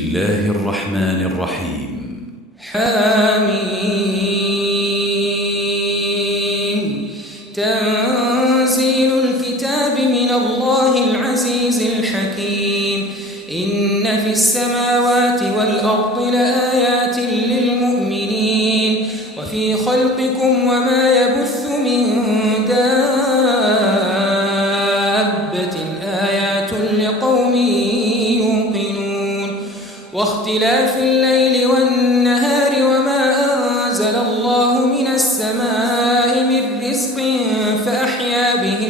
الله الرحمن الرحيم. حميم. تنزيل الكتاب من الله العزيز الحكيم. إن في السماوات والأرض لآيات للمؤمنين وفي خلقكم وما يبث من دابة آيات لقوم يوقنون. واختلاف الليل والنهار وما أنزل الله من السماء من رزق فأحيا به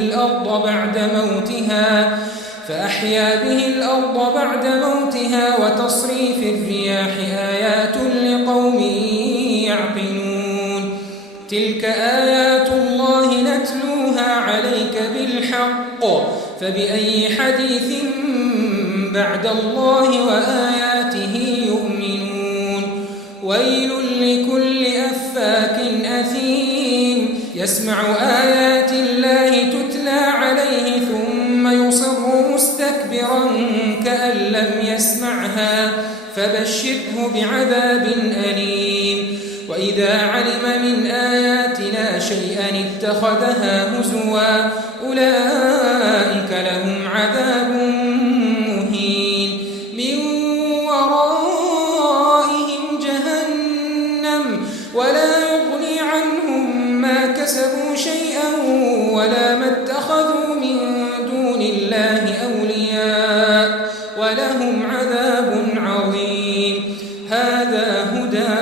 الأرض بعد موتها وتصريف الرياح آيات لقوم يعقلون. تلك آيات الله نتلوها عليك بالحق فبأي حديث بعد الله وآياته يؤمنون. ويل لكل أفاك أثيم يسمع آيات الله تتلى عليه ثم يصر مستكبرا كأن لم يسمعها فبشره بعذاب أليم. وإذا علم من آياتنا شيئا اتخذها هزوا أولئك لهم عذاب مهين. من ورائهم جهنم ولا يغني عنهم ما كسبوا شيئا ولا ما اتخذوا من دون الله أولياء ولهم عذاب عظيم. هذا هدى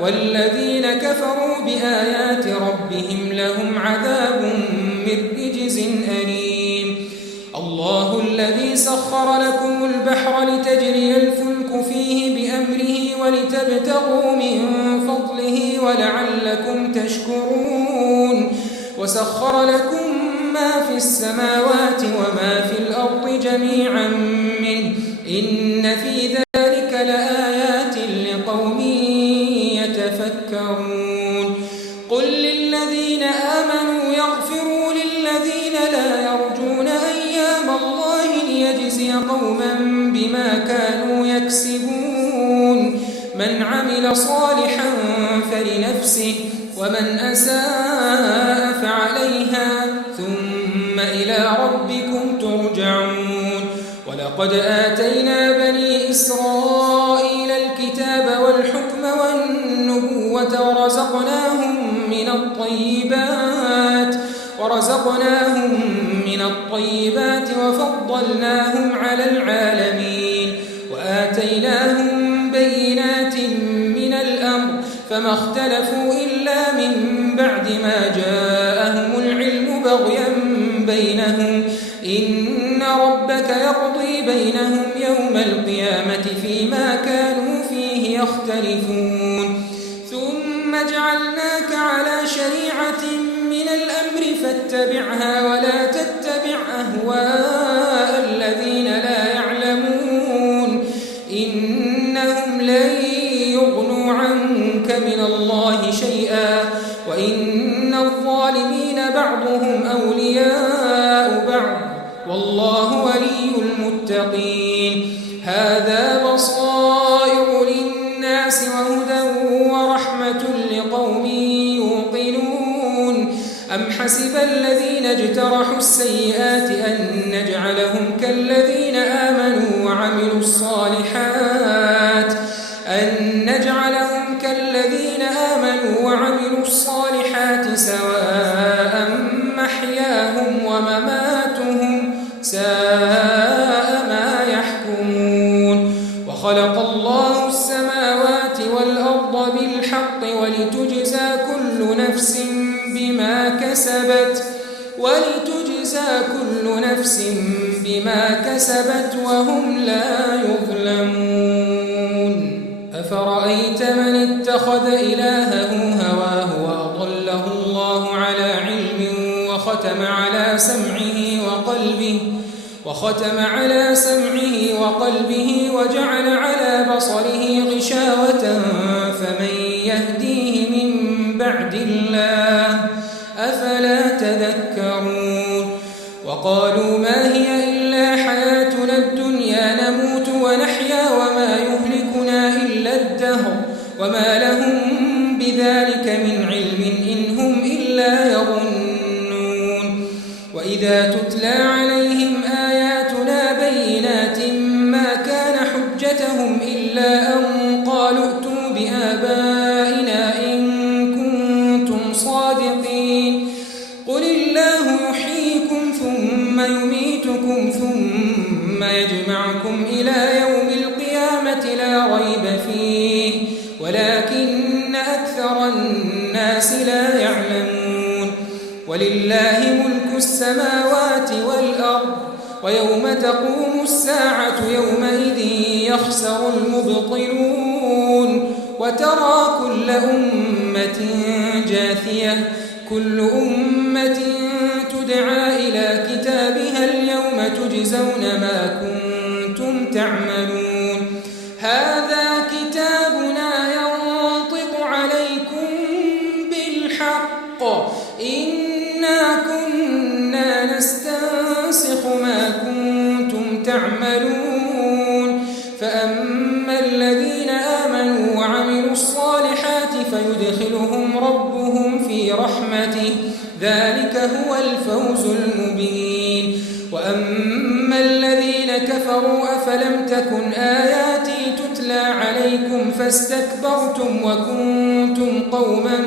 والذين كفروا بآيات ربهم لهم عذاب من رجز أليم. الله الذي سخر لكم البحر لتجري الفلك فيه بأمره ولتبتغوا من فضله ولعلكم تشكرون. وسخر لكم ما في السماوات وما في الأرض جميعا منه إن في ذلك لآيات لقوم يتفكرون. قل للذين آمنوا يغفروا للذين لا يرجون أيام الله ليجزي قوما بما كانوا يكسبون. من عمل صالحا فلنفسه ومن أساء فعليها ثم إلى ربكم ترجعون. ولقد آتينا بني إسرائيل الكتاب والحكم والنبوة ورزقناهم من الطيبات وفضلناهم على العالمين وآتيناهم بينات من الأمر فما اختلفوا إلا من بعد ما جاءهم العلم بغيا بينهم. إن ربك يقضي بينهم يوم القيامة فيما كانوا فيه يختلفون. ثم جعلناك على شريعة من الأمر فاتبعها ولا تتبع أهواء الذين لا يعلمون. إنهم لن يغنوا عنك من الله شيئا وإن الظالمين بعضهم أولياء بعض والله ولي المتقين. هذا بصائر للناس وهدى ورحمة لقوم يوقنون. أم حسب الذين اجترحوا السيئات أن نجعلهم كالذين آمنوا وعملوا الصالحات سواء محياهم ومماتهم ساء ما يحكمون. وخلق الله السماوات والأرض بالحق ولتجزى كل نفس بما كسبت وهم لا يظلمون. أفرأيت من اتخذ إلهه هواه وأضله الله على علم وختم على سمعه وقلبه وجعل على بصره غشاوة فمن يهديه من بعد الله أفلا تذكرون. وقالوا ما هي إلا حياتنا الدنيا نموت ونحيا وما يهلكنا وما لهم بذلك من علم إن هم إلا يظنون وإذا تتلى عليهم آياتنا بينات ما كان حجتهم إلا أن قالوا ائتوا بآبائنا إن كنتم صادقين قل الله يحييكم ثم يميتكم ثم يجمعكم إلى يوم القيامة لا ريب فيه ولكن أكثر الناس لا يعلمون ولله ملك السماوات والأرض ويوم تقوم الساعة يومئذ يخسر المبطلون وترى كل أمة جاثية كل أمة تدعى إلى كتابها اليوم تجزون ما كنتم تعملون هذا كتابنا ينطق عليكم بالحق إنا كنا نستنسخ ما كنتم تعملون فأما الذين آمنوا وعملوا الصالحات فيدخلهم ربهم في رحمته ذلك هو الفوز المبين وأما الذين كفروا أفلم تكن آياتي تتلى عليكم فاستكبرتم وكنتم قوما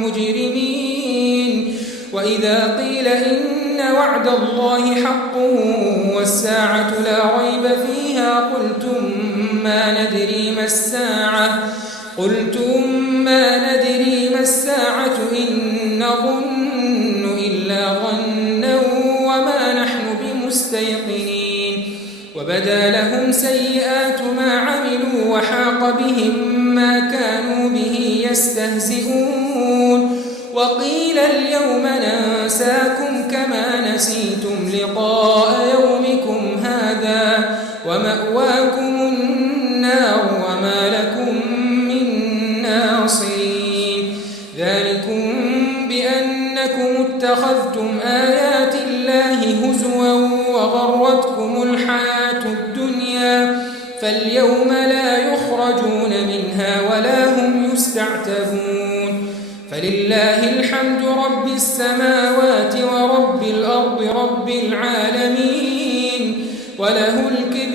مجرمين وإذا قيل إن وعد الله حق والساعة لا ريب فيها قلتم ما ندري ما الساعة إن نظن إلا ظنا وما نحن بمستيقنين وبدا لهم سيئات ما عملوا وحاق بهم ما كانوا به يستهزئون وقيل اليوم ننساكم كما نسيتم لقاء يومكم هذا ومأواكم النار وما لكم من ناصرين ذلكم بأنكم اتخذتم آيات الله هزوا وغرتكم الحياة الدنيا فاليوم لا يخرجون منها ولا هم يستعتبون فلله الحمد رب السماوات ورب الأرض رب العالمين وله الكبرياء